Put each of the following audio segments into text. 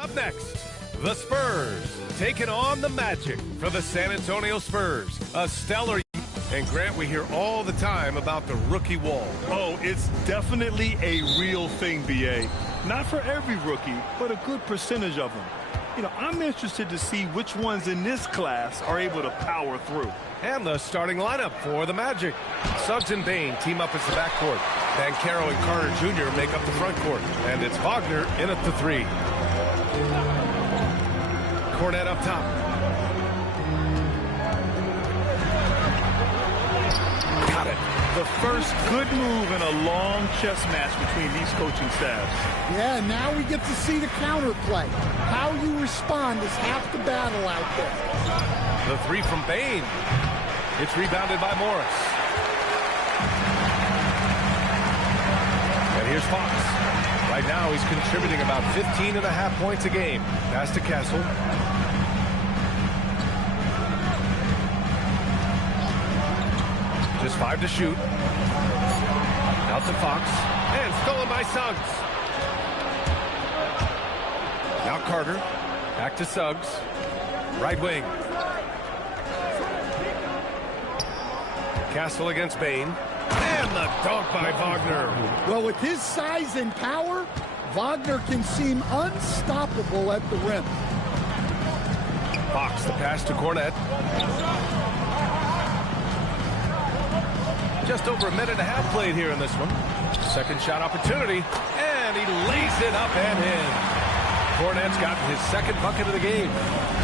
Up next, the Spurs taking on the Magic for the San Antonio Spurs. A stellar. And Grant, we hear all the time about the rookie wall. Oh, it's definitely a real thing, B.A. Not for every rookie, but a good percentage of them. You know, I'm interested to see which ones in this class are able to power through. And the starting lineup for the Magic. Suggs and Bane team up as the backcourt. Banchero and Carter Jr. make up the front court. And it's Wagner in at the 3. Kornet up top. Got it. The first good move in a long chess match between these coaching staffs. Yeah, now we get to see the counterplay. How you respond is half the battle out there. The 3 from Bane. It's rebounded by Morris. And here's Fox. Right now he's contributing about 15.5 points a game. Pass to Castle. Just 5 to shoot. Out to Fox. And stolen by Suggs. Now Carter. Back to Suggs. Right wing. Castle against Bane. And the dunk by Wagner. Well, with his size and power, Wagner can seem unstoppable at the rim. Fox, the pass to Kornet. Just over a minute and a half played here in this one. Second shot opportunity. And he lays it up and in. Kornet's gotten his second bucket of the game.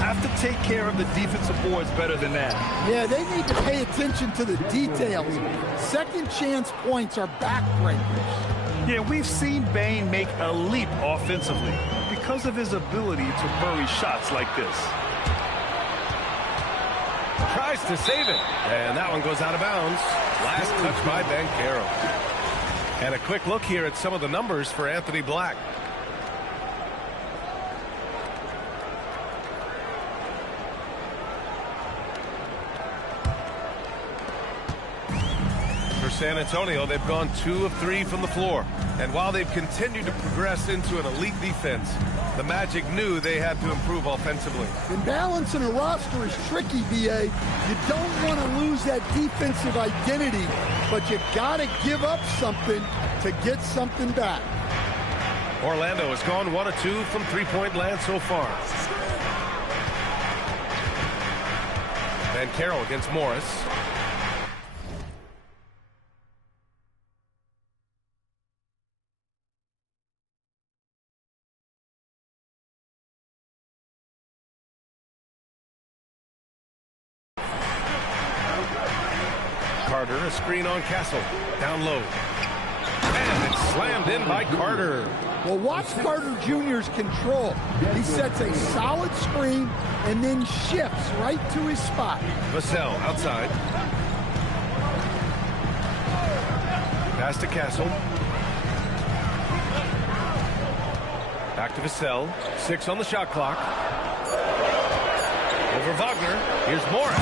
Have to take care of the defensive boards better than that. Yeah, they need to pay attention to the details. Second chance points are backbreakers. Yeah, we've seen Bane make a leap offensively because of his ability to bury shots like this. Tries to save it. And that one goes out of bounds. Last touch by Banchero. And a quick look here at some of the numbers for Anthony Black. For San Antonio, they've gone 2 of 3 from the floor. And while they've continued to progress into an elite defense, the Magic knew they had to improve offensively. And balancing a roster is tricky, B.A. You don't want to lose that defensive identity, but you got to give up something to get something back. Orlando has gone 1 of 2 from three-point land so far. Banchero against Morris. Carter, a screen on Castle. Down low. And it's slammed in by Carter. Well, watch Carter Jr.'s control. He sets a solid screen and then shifts right to his spot. Vassell outside. Pass to Castle. Back to Vassell. 6 on the shot clock. Over Wagner. Here's Morris.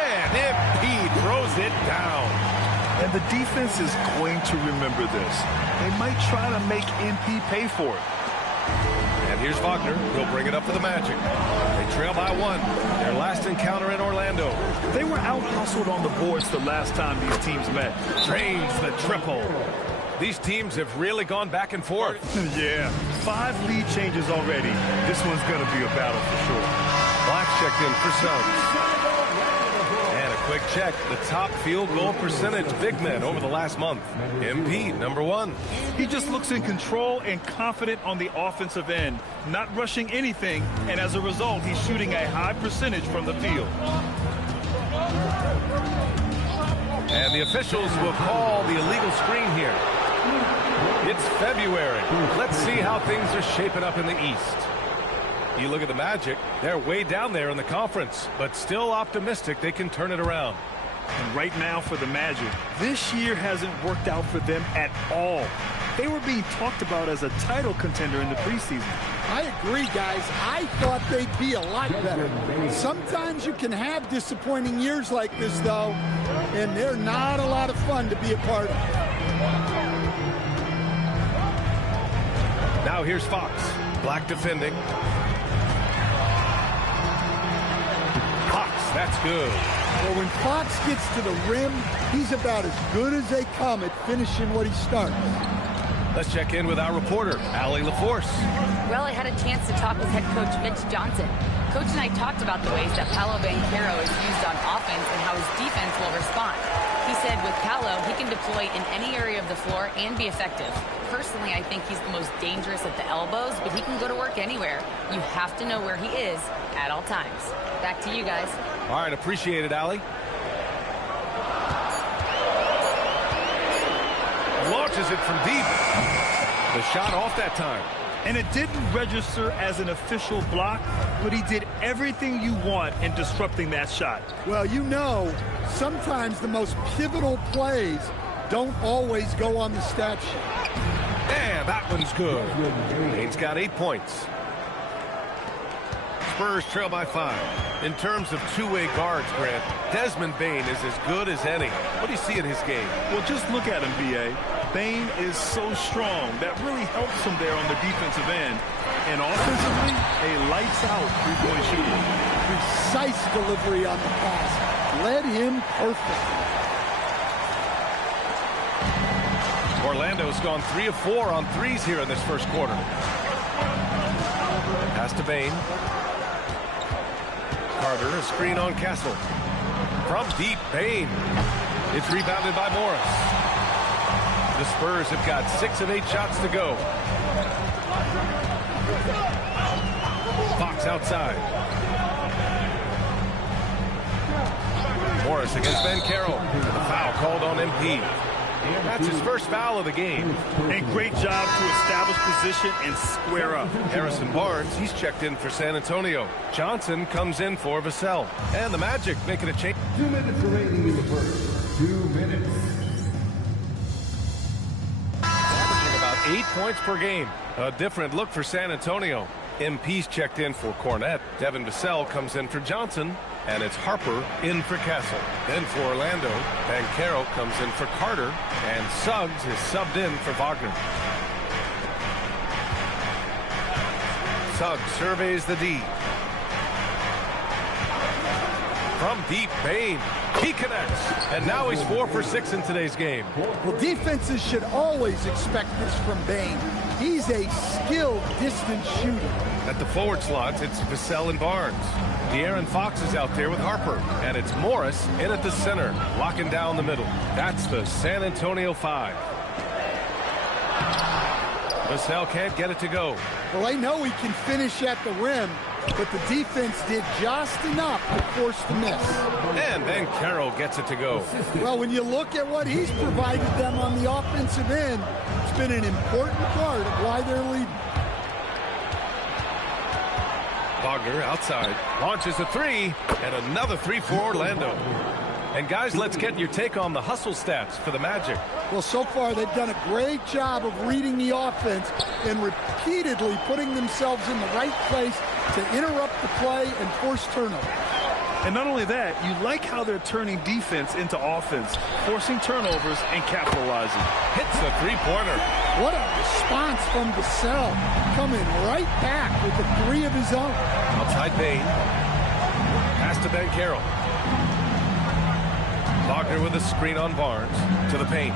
And MP throws it down. And the defense is going to remember this. They might try to make MP pay for it. And here's Wagner. He'll bring it up for the Magic. They trail by 1. Their last encounter in Orlando. They were out-hustled on the boards the last time these teams met. Drains the triple. These teams have really gone back and forth. Yeah, 5 lead changes already. This one's going to be a battle for sure. Black checked in for Suggs. And a quick check. The top field goal percentage big men over the last month. MP, number 1. He just looks in control and confident on the offensive end, not rushing anything, and as a result, he's shooting a high percentage from the field. And the officials will call the illegal screen here. It's February. Let's see how things are shaping up in the East. You look at the Magic, they're way down there in the conference, but still optimistic they can turn it around. And right now for the Magic, this year hasn't worked out for them at all. They were being talked about as a title contender in the preseason. I agree, guys. I thought they'd be a lot better. Sometimes you can have disappointing years like this, though, and they're not a lot of fun to be a part of. Now here's Fox. Black defending. Fox, that's good. Well, when Fox gets to the rim, he's about as good as they come at finishing what he starts. Let's check in with our reporter, Allie LaForce. Well, I had a chance to talk with head coach Mitch Johnson. Coach and I talked about the ways that Paolo Banchero is used on offense and how his defense will respond. He said with Paolo, he can deploy in any area of the floor and be effective. Personally, I think he's the most dangerous at the elbows, but he can go to work anywhere. You have to know where he is at all times. Back to you guys. All right, appreciate it, Allie. Launches it from deep. The shot off that time. And it didn't register as an official block, but he did everything you want in disrupting that shot. Well, you know, sometimes the most pivotal plays don't always go on the stat sheet. And that one's good. Bain's got 8 points. Spurs trail by 5. In terms of two-way guards, Grant, Desmond Bane is as good as any. What do you see in his game? Well, just look at him, B.A. Bane is so strong. That really helps him there on the defensive end. And offensively, a lights-out three-point shooter. Precise delivery on the pass. Led him perfect. Orlando's gone 3 of 4 on threes here in this first quarter. Pass to Bane. Carter, a screen on Castle. From deep, Bane. It's rebounded by Morris. The Spurs have got 6 of 8 shots to go. Fox outside. Morris against Banchero. And the foul called on MP. That's his first foul of the game. A great job to establish position and square up. Harrison Barnes, he's checked in for San Antonio. Johnson comes in for Vassell. And the Magic making a change. 2 minutes remaining in the first. 2 minutes. Averaging about 8 points per game. A different look for San Antonio. MP's checked in for Cornette. Devin Vassell comes in for Johnson. And it's Harper in for Castle. Then for Orlando, Banchero comes in for Carter. And Suggs is subbed in for Wagner. Suggs surveys the D. From deep, Bane. He connects. And now he's 4 for 6 in today's game. Well, defenses should always expect this from Bane. He's a skilled distance shooter. At the forward slots, it's Vassell and Barnes. De'Aaron Fox is out there with Harper. And it's Morris in at the center, locking down the middle. That's the San Antonio 5. Vassell can't get it to go. Well, I know he can finish at the rim, but the defense did just enough to force the miss. And then Carroll gets it to go. Well, when you look at what he's provided them on the offensive end, it's been an important part of why they're leading. Wagner outside, launches a 3, and another 3 for Orlando. And guys, let's get your take on the hustle stats for the Magic. Well, so far they've done a great job of reading the offense and repeatedly putting themselves in the right place to interrupt the play and force turnover. And not only that, you like how they're turning defense into offense, forcing turnovers and capitalizing. Hits the three-pointer. What a response from Vassell, coming right back with the 3 of his own. Outside Bane. Pass to Banchero. Wagner with a screen on Barnes to the paint.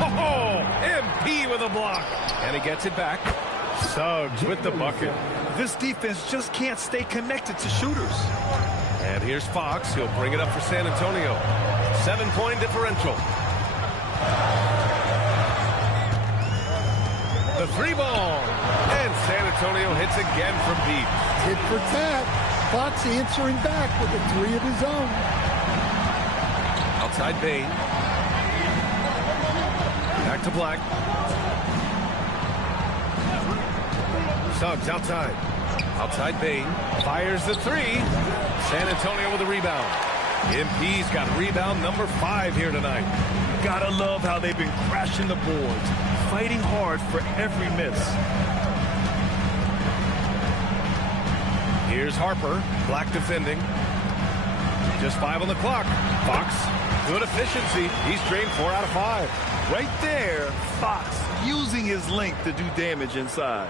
Oh, MP with a block. And he gets it back. Suggs with the bucket. This defense just can't stay connected to shooters. And here's Fox. He'll bring it up for San Antonio. 7-point differential. The 3-ball. And San Antonio hits again from deep. Tit for tat. Fox answering back with a 3 of his own. Outside Bane. Back to Black. Suggs outside. Outside Bane. Fires the 3. San Antonio with a rebound. MP's got rebound number 5 here tonight. Gotta love how they've been crashing the boards, fighting hard for every miss. Here's Harper. Black defending. Just 5 on the clock. Fox, good efficiency. He's drained 4 out of 5. Right there, Fox using his length to do damage inside.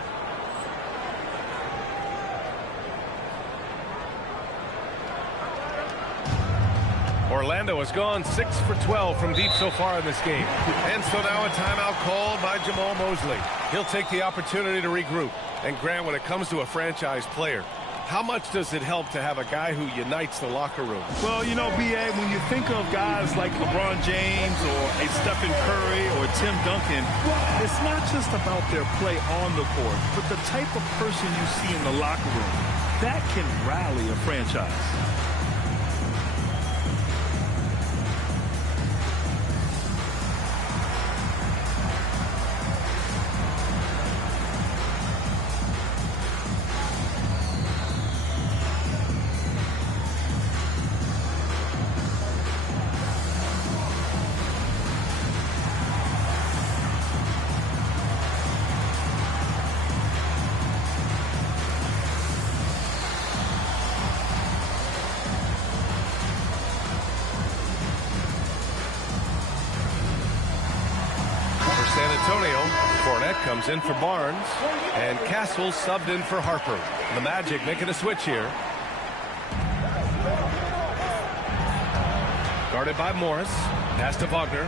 Orlando has gone 6 for 12 from deep so far in this game. And so now a timeout called by Jamal Mosley. He'll take the opportunity to regroup. And Grant, when it comes to a franchise player, how much does it help to have a guy who unites the locker room? Well, you know, B.A., when you think of guys like LeBron James or a Stephen Curry or Tim Duncan, it's not just about their play on the court, but the type of person you see in the locker room. That can rally a franchise. San Antonio, Fournette comes in for Barnes, and Castle subbed in for Harper. The Magic making a switch here. Guarded by Morris. Pass to Wagner.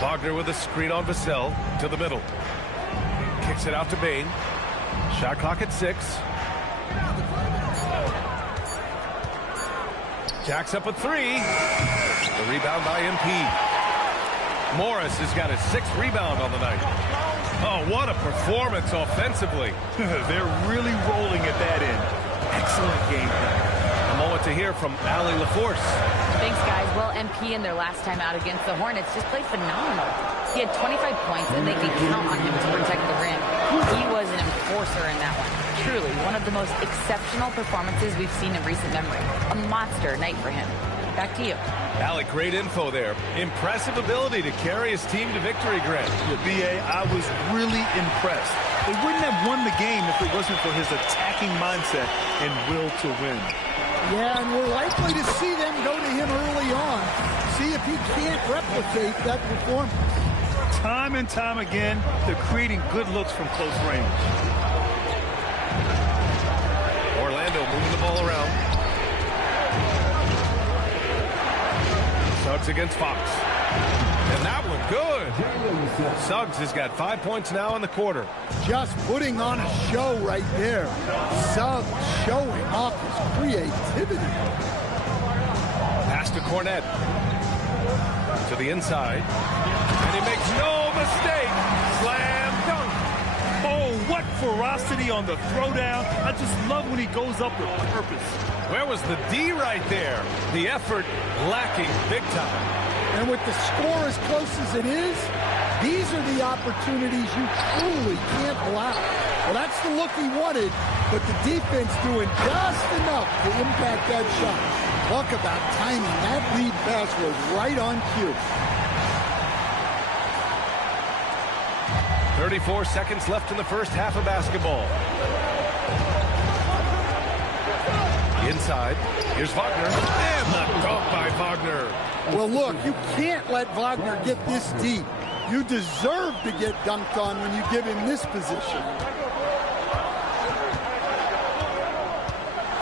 Wagner with a screen on Vassell to the middle. Kicks it out to Bane. Shot clock at 6. Jacks up a 3. The rebound by MP. Morris has got his 6th rebound on the night. Oh, what a performance offensively. They're really rolling at that end. Excellent game plan. A moment to hear from Allie LaForce. Thanks, guys. Well, MP in their last time out against the Hornets just played phenomenal. He had 25 points, and they could count on him to protect the rim. He was an enforcer in that one. Truly, one of the most exceptional performances we've seen in recent memory. A monster night for him. Back to you. Allie, great info there. Impressive ability to carry his team to victory, Grant. B.A., I was really impressed. They wouldn't have won the game if it wasn't for his attacking mindset and will to win. Yeah, and we're likely to see them go to him early on. See if he can't replicate that performance. Time and time again, they're creating good looks from close range. Orlando moving the ball around. Suggs against Fox. And that one good. Suggs has got 5 points now in the quarter. Just putting on a show right there. Suggs showing off his creativity. Pass to Cornette. To the inside. And he makes no mistake. Slam dunk. Oh, what ferocity on the throwdown. I just love when he goes up with purpose. Where was the D right there? The effort lacking big time. And with the score as close as it is, these are the opportunities you truly can't allow. Well, that's the look he wanted, but the defense doing just enough to impact that shot. Talk about timing. That lead pass was right on cue. 34 seconds left in the first half of basketball. Inside, here's Wagner, and the dunk by Wagner. Well, look, you can't let Wagner get this deep. You deserve to get dunked on when you give him this position.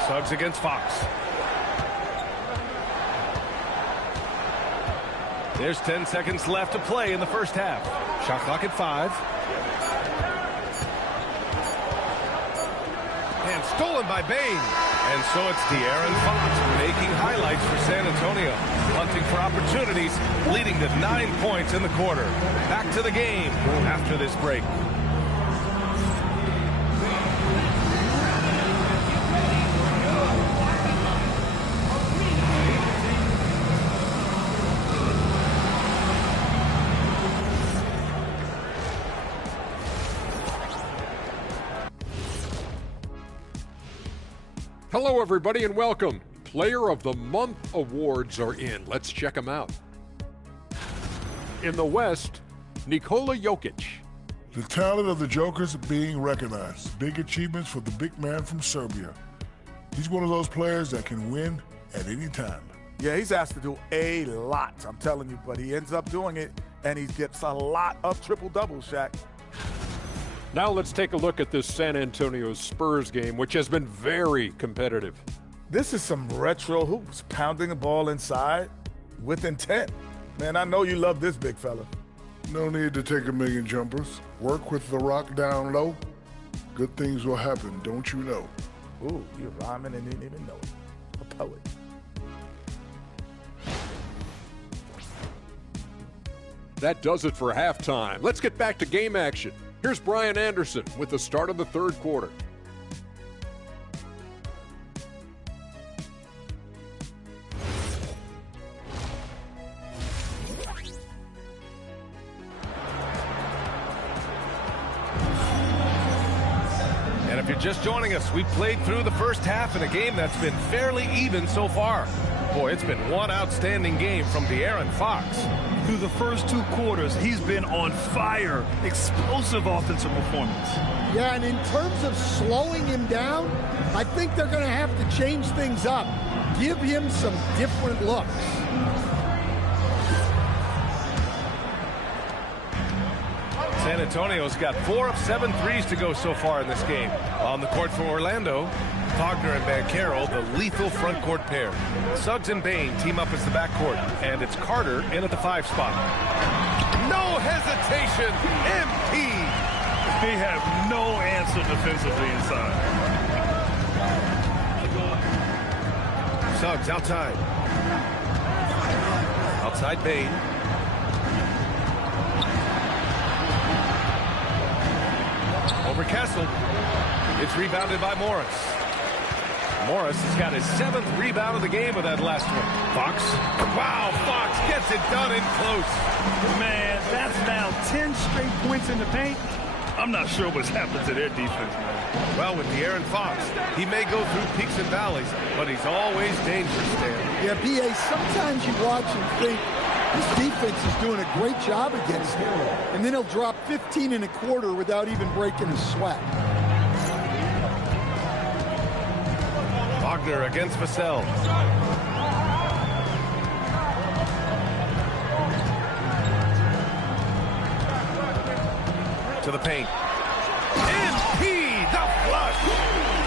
Suggs against Fox. There's 10 seconds left to play in the first half. Shot clock at 5. And stolen by Bane. And so it's De'Aaron Fox making highlights for San Antonio. Hunting for opportunities, leading to 9 points in the quarter. Back to the game after this break. Hello, everybody, and welcome. Player of the Month awards are in. Let's check them out. In the West, Nikola Jokic. The talent of the Jokers being recognized. Big achievements for the big man from Serbia. He's one of those players that can win at any time. Yeah, he's asked to do a lot, I'm telling you, but he ends up doing it, and he gets a lot of triple-doubles, Shaq. Now let's take a look at this San Antonio Spurs game, which has been very competitive. This is some retro hoops, pounding the ball inside with intent. Man, I know you love this, big fella. No need to take a million jumpers. Work with the rock down low. Good things will happen, don't you know? Ooh, you're rhyming and didn't even know it. A poet. That does it for halftime. Let's get back to game action. Here's Brian Anderson with the start of the third quarter. And if you're just joining us, we played through the first half in a game that's been fairly even so far. Boy, it's been one outstanding game from De'Aaron Fox. Through the first 2 quarters, he's been on fire. Explosive offensive performance. Yeah, and in terms of slowing him down, I think they're going to have to change things up. Give him some different looks. San Antonio's got 4 of 7 threes to go so far in this game. On the court for Orlando, Wagner and Banchero, the lethal front court pair. Suggs and Bane team up as the backcourt, and it's Carter in at the 5 spot. No hesitation, MP. They have no answer defensively inside. Suggs outside. Outside Bane. Over Kessel. It's rebounded by Morris. Morris has got his 7th rebound of the game with that last one. Fox. Wow, Fox gets it done in close. Man, that's now 10 straight points in the paint. I'm not sure what's happened to their defense, man. Well, with De'Aaron Fox, he may go through peaks and valleys, but he's always dangerous, Dan. Yeah, B.A., sometimes you watch and think, this defense is doing a great job against him. And then he'll drop 15 and a quarter without even breaking a sweat. Wagner against Vassell. To the paint. MP, the flush.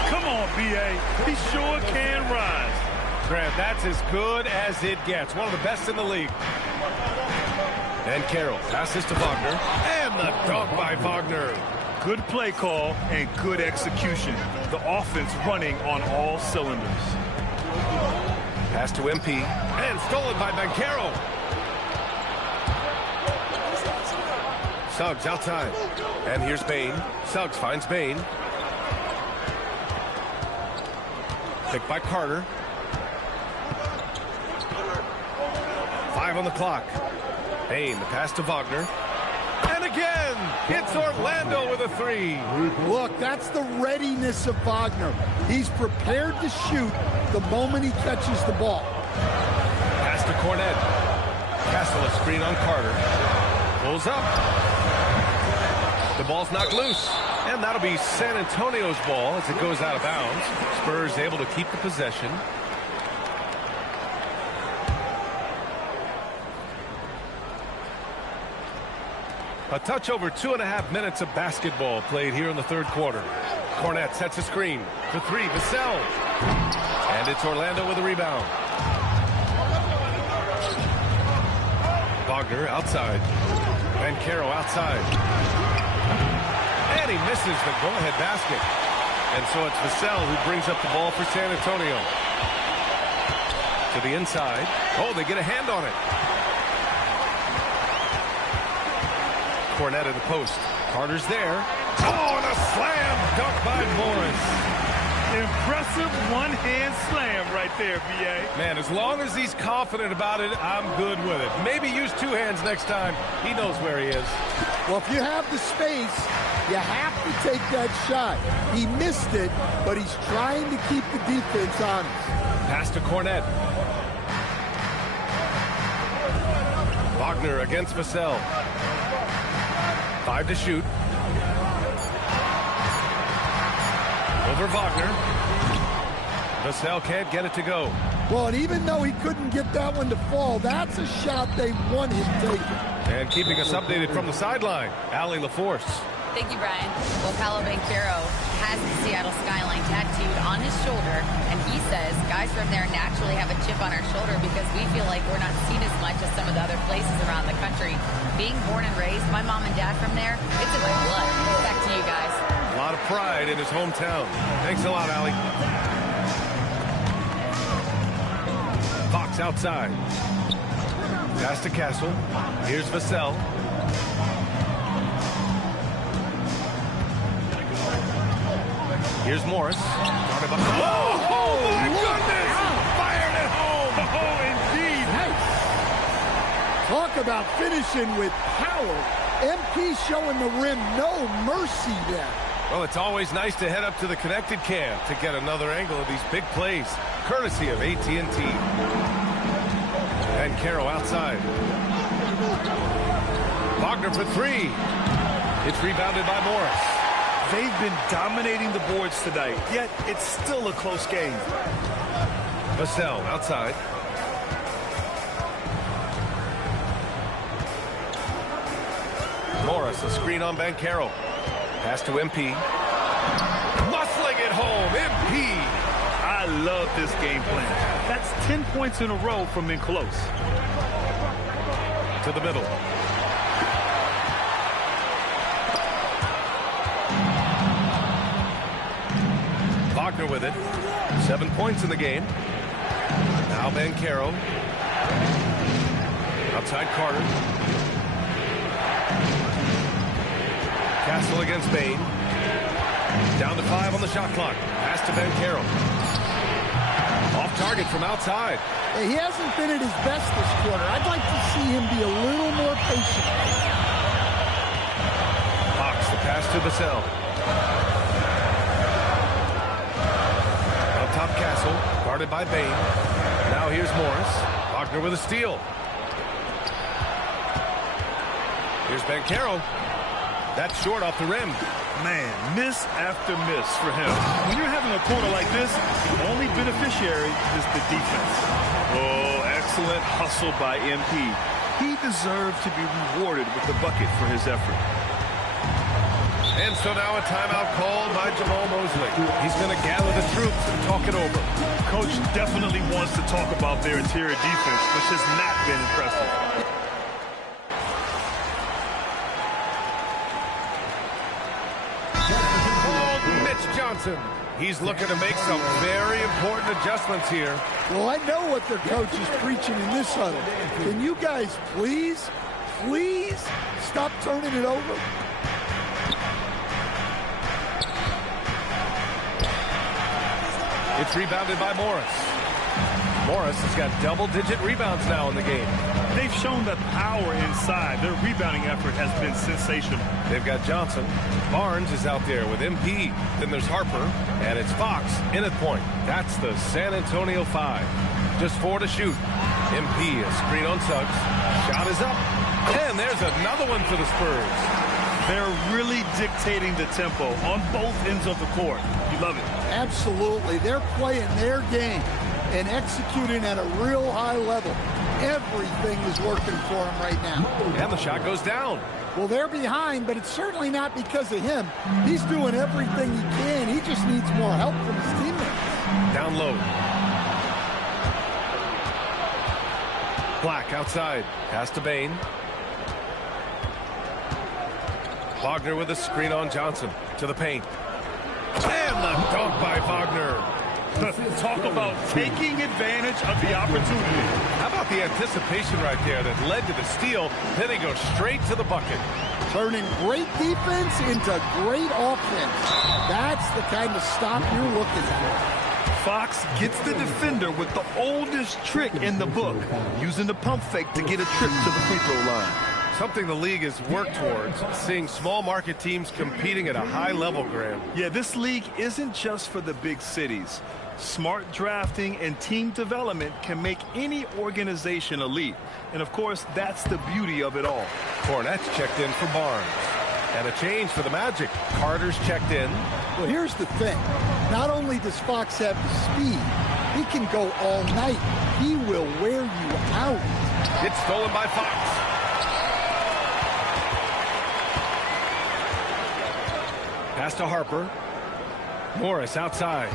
Come on, B.A. He sure can rise. Grant, that's as good as it gets. One of the best in the league. And Carroll passes to Wagner. And the dunk by Wagner. Good play call and good execution. The offense running on all cylinders. Pass to MP. And stolen by Banchero. Suggs outside. And here's Bane. Suggs finds Bane. Picked by Carter. 5 on the clock. Bane, the pass to Wagner. And again, it's Orlando with a 3. Look, that's the readiness of Wagner. He's prepared to shoot the moment he catches the ball. Pass to Cornet. Castle a screen on Carter. Pulls up. The ball's knocked loose. And that'll be San Antonio's ball as it goes out of bounds. Spurs able to keep the possession. A touch over 2.5 minutes of basketball played here in the third quarter. Cornet sets a screen for 3. Vassell. And it's Orlando with a rebound. Wagner outside. Banchero outside. And he misses the go-ahead basket. And so it's Vassell who brings up the ball for San Antonio. To the inside. Oh, they get a hand on it. Cornet in the post. Carter's there. Oh, and a slam dunk by Morris. Impressive one-hand slam right there, B.A. Man, as long as he's confident about it, I'm good with it. Maybe use 2 hands next time. He knows where he is. Well, if you have the space, you have to take that shot. He missed it, but he's trying to keep the defense honest. Pass to Cornet. Wagner against Vassell. 5 to shoot. Over Wagner. Vassell can't get it to go. Well, and even though he couldn't get that one to fall, that's a shot they want him taking. And keeping us updated from the sideline, Allie LaForce. Thank you, Brian. Well, Paolo Banchero has the Seattle skyline tattooed on his shoulder, and he says guys from there naturally have a chip on our shoulder because we feel like we're not seen as much as some of the other places around the country. Being born and raised, my mom and dad from there, it's in my blood. Back to you guys. A lot of pride in his hometown. Thanks a lot, Allie. Fox outside. Pass to Castle. Here's Vassell. Here's Morris. Oh, my goodness! Fired it home! Oh, indeed. Nice. Talk about finishing with power. MP showing the rim no mercy there. Well, it's always nice to head up to the connected cam to get another angle of these big plays, courtesy of AT&T. And Caro outside. Wagner for three. It's rebounded by Morris. They've been dominating the boards tonight, yet it's still a close game. Vassell outside. Morris, a screen on Banchero. Pass to MP. Muscling it home, MP. I love this game plan. That's 10 points in a row from in close. To the middle. Wagner with it. 7 points in the game. Now Banchero. Outside Carter. Castle against Bane. Down to 5 on the shot clock. Pass to Banchero. Off target from outside. Hey, he hasn't been at his best this quarter. I'd like to see him be a little more patient. Fox, the pass to Vassell. Up top Castle, guarded by Bane. Now here's Morris. Wagner with a steal. Here's Banchero. That's short off the rim. Man, miss after miss for him. When you're having a quarter like this, the only beneficiary is the defense. Oh, excellent hustle by MP. He deserved to be rewarded with the bucket for his effort. And so now a timeout called by Jamal Mosley. He's going to gather the troops and talk it over. Coach definitely wants to talk about their interior defense, which has not been impressive. Johnson. He's looking to make some very important adjustments here. Well, I know what their coach is preaching in this huddle. Can you guys please stop turning it over? It's rebounded by Morris. Morris has got double-digit rebounds now in the game. They've shown that power inside. Their rebounding effort has been sensational. They've got Johnson. Barnes is out there with MP. Then there's Harper. And it's Fox in at point. That's the San Antonio 5. Just 4 to shoot. MP, a screen on Suggs. Shot is up. And there's another one for the Spurs. They're really dictating the tempo on both ends of the court. You love it. Absolutely. They're playing their game and executing at a real high level. Everything is working for him right now. And the shot goes down. Well, they're behind, but it's certainly not because of him. He's doing everything he can. He just needs more help from his teammates. Down low. Black outside. Pass to Bane. Wagner with a screen on Johnson. To the paint. And the dunk by Wagner. Talk about taking advantage of the opportunity. How about the anticipation right there that led to the steal? Then he goes straight to the bucket. Turning great defense into great offense. That's the kind of stop you're looking for. Fox gets the defender with the oldest trick in the book, using the pump fake to get a trip to the free throw line. Something the league has worked towards, seeing small market teams competing at a high level, Graham. Yeah, this league isn't just for the big cities. Smart drafting and team development can make any organization elite. And of course, that's the beauty of it all. Cornette's checked in for Barnes. And a change for the Magic. Carter's checked in. Well, here's the thing. Not only does Fox have the speed, he can go all night. He will wear you out. It's stolen by Fox. Pass to Harper. Morris outside.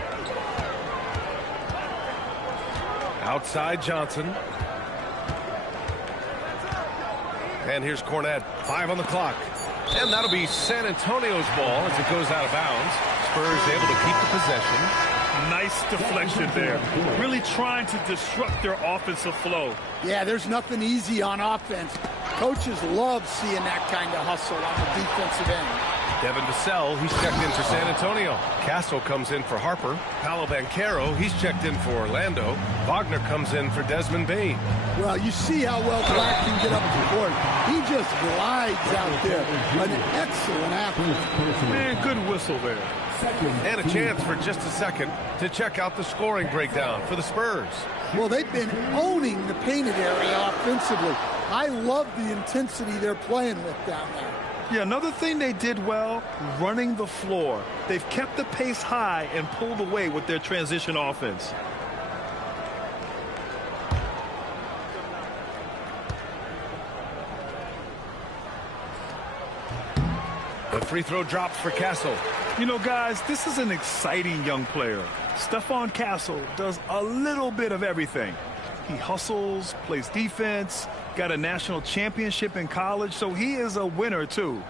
Outside Johnson. And here's Cornette. 5 on the clock. And that'll be San Antonio's ball as it goes out of bounds. Spurs able to keep the possession. Nice deflection there. Really trying to disrupt their offensive flow. Yeah, there's nothing easy on offense. Coaches love seeing that kind of hustle on the defensive end. Devin Vassell, he's checked in for San Antonio. Castle comes in for Harper. Paolo Banchero, he's checked in for Orlando. Wagner comes in for Desmond Bane. Well, you see how well Black can get up the court. He just glides out there. An excellent athlete. Man, good whistle there. And a chance for just a second to check out the scoring breakdown for the Spurs. Well, they've been owning the painted area offensively. I love the intensity they're playing with down there. Yeah, another thing they did well, running the floor. They've kept the pace high and pulled away with their transition offense. The free throw drops for Castle. You know, guys, this is an exciting young player. Stephon Castle does a little bit of everything. He hustles, plays defense, got a national championship in college, so he is a winner, too.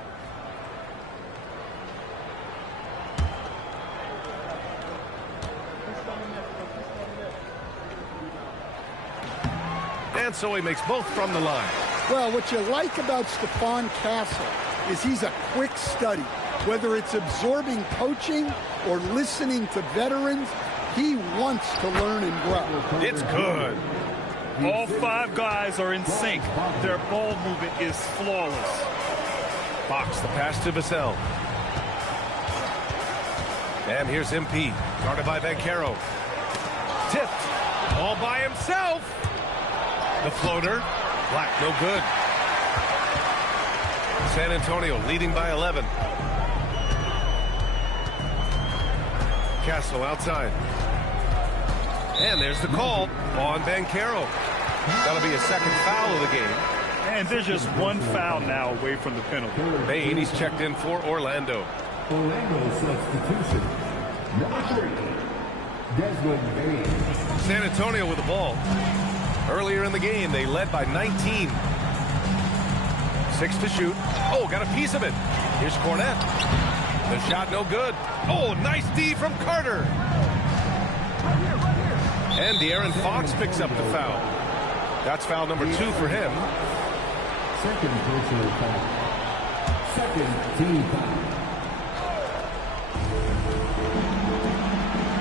And so he makes both from the line. Well, what you like about Stephon Castle is he's a quick study. Whether it's absorbing coaching or listening to veterans, he wants to learn and grow. It's good. All 5 guys are in sync. Their ball movement is flawless. Fox, the pass to Vassell. And here's MP, guarded by Banchero. Tipped, all by himself. The floater, Black, no good. San Antonio leading by 11. Castle outside. And there's the call on Banchero. That'll be a second foul of the game. And there's just 1 foul now away from the penalty. Bane, he's checked in for Orlando. Orlando substitution. Number 3, Desmond Bane. San Antonio with the ball. Earlier in the game, they led by 19. 6 to shoot. Oh, got a piece of it. Here's Cornette. The shot no good. Oh, nice D from Carter. And De'Aaron Fox picks up the foul. That's foul number 2 for him. Second personal foul. Second team foul.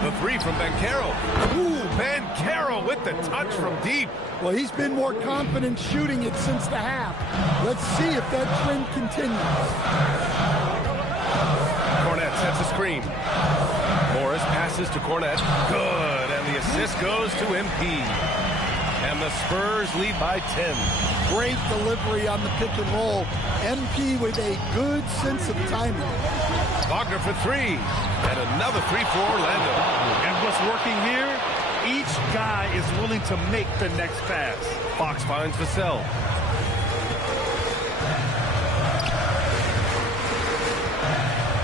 The 3 from Banchero. Ooh, Banchero with the touch from deep. Well, he's been more confident shooting it since the half. Let's see if that trend continues. Cornette sets a screen. Morris passes to Cornette. Good, and the assist goes to MP. And the Spurs lead by 10. Great delivery on the pick and roll. MP with a good sense of timing. Wagner for 3. And another 3 for Orlando. And what's working here? Each guy is willing to make the next pass. Fox finds Vassell.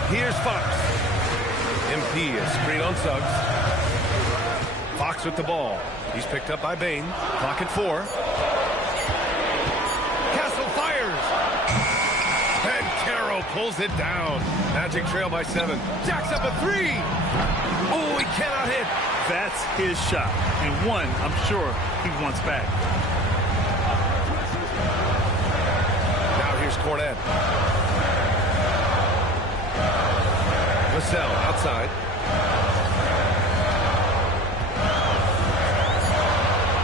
Here's Fox. MP, a screen on Suggs. Fox with the ball. He's picked up by Bane. Clock at 4. Castle fires. Banchero pulls it down. Magic trail by 7. Jacks up a 3. Oh, he cannot hit. That's his shot. And one, I'm sure, he wants back. Now here's Cornette. Vassell outside.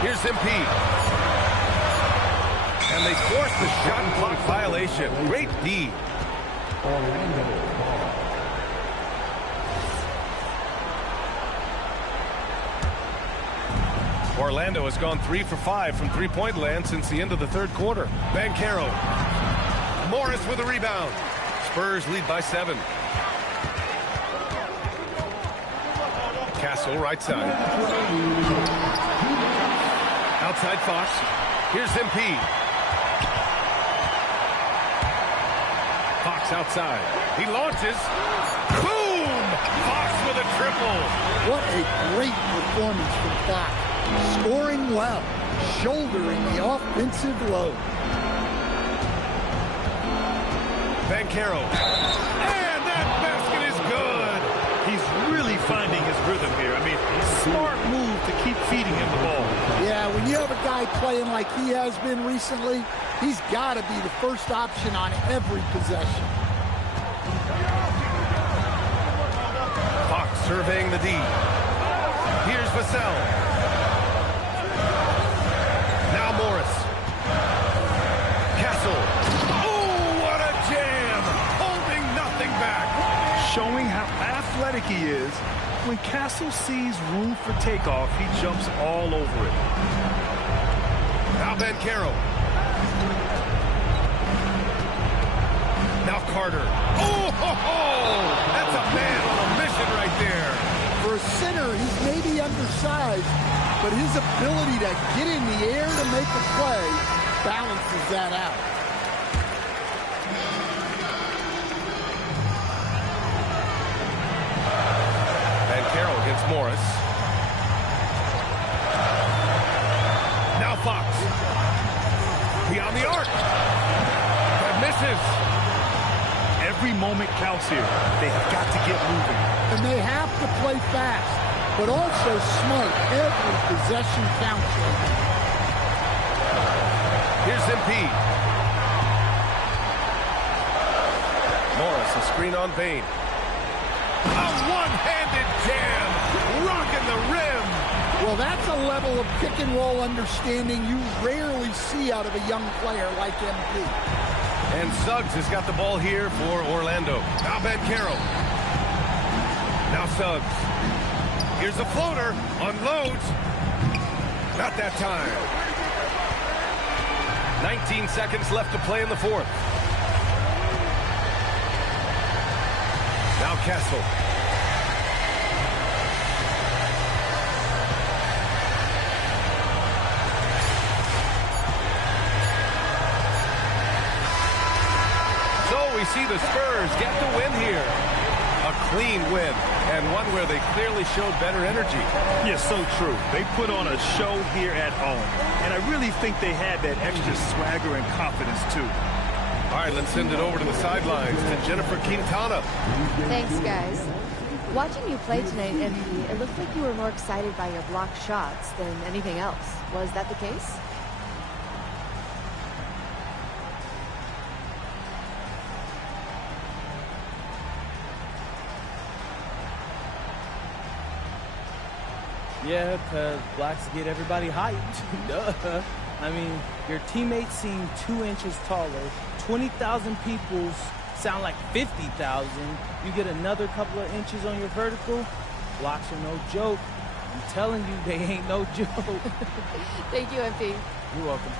Here's MP. And they force the shot clock violation. Great D. Orlando has gone 3 for 5 from three-point land since the end of the third quarter. Banchero. Morris with a rebound. Spurs lead by 7. Castle right side. Outside Fox. Here's MP. Fox outside. He launches. Boom! Fox with a triple. What a great performance from Fox. Scoring well, shouldering the offensive load. Banchero. And that basket is good. He's really finding his rhythm here. I mean, smart move to keep feeding him the ball. Yeah, when you have a guy playing like he has been recently, he's got to be the first option on every possession. Fox surveying the D. Here's Vassell. Now Morris. Castle. Oh, what a jam! Holding nothing back. Showing how athletic he is. When Castle sees room for takeoff, he jumps all over it. Now Banchero. Now Carter. Oh, ho, ho! That's a man on a mission right there. For a center, he's maybe undersized, but his ability to get in the air to make a play balances that out. Banchero against Morris. Now Fox. Beyond the arc. That misses. Every moment counts here. They have got to get moving. And they have to play fast, but also smart. Every possession counts. Here's Embiid. Morris, a screen on Bane. A one-handed jam, rocking the rim. Well, that's a level of pick-and-roll understanding you rarely see out of a young player like MP. And Suggs has got the ball here for Orlando. Now Banchero. Now Suggs. Here's a floater. Unloads. Not that time. 19 seconds left to play in the fourth. Now Castle. So we see the Spurs get the win here. A clean win, and one where they clearly showed better energy. Yeah, so true. They put on a show here at home, and I really think they had that extra swagger and confidence, too. All right, let's send it over to the sidelines to Jennifer Quintana. Thanks, guys. Watching you play tonight, MP, it looked like you were more excited by your blocked shots than anything else. Was that the case? Yeah, because blocks get everybody hyped. Duh. I mean, your teammates seem 2 inches taller. 20,000 people sound like 50,000. You get another couple of inches on your vertical. Blocks are no joke. I'm telling you, they ain't no joke. Thank you, MP. You're welcome.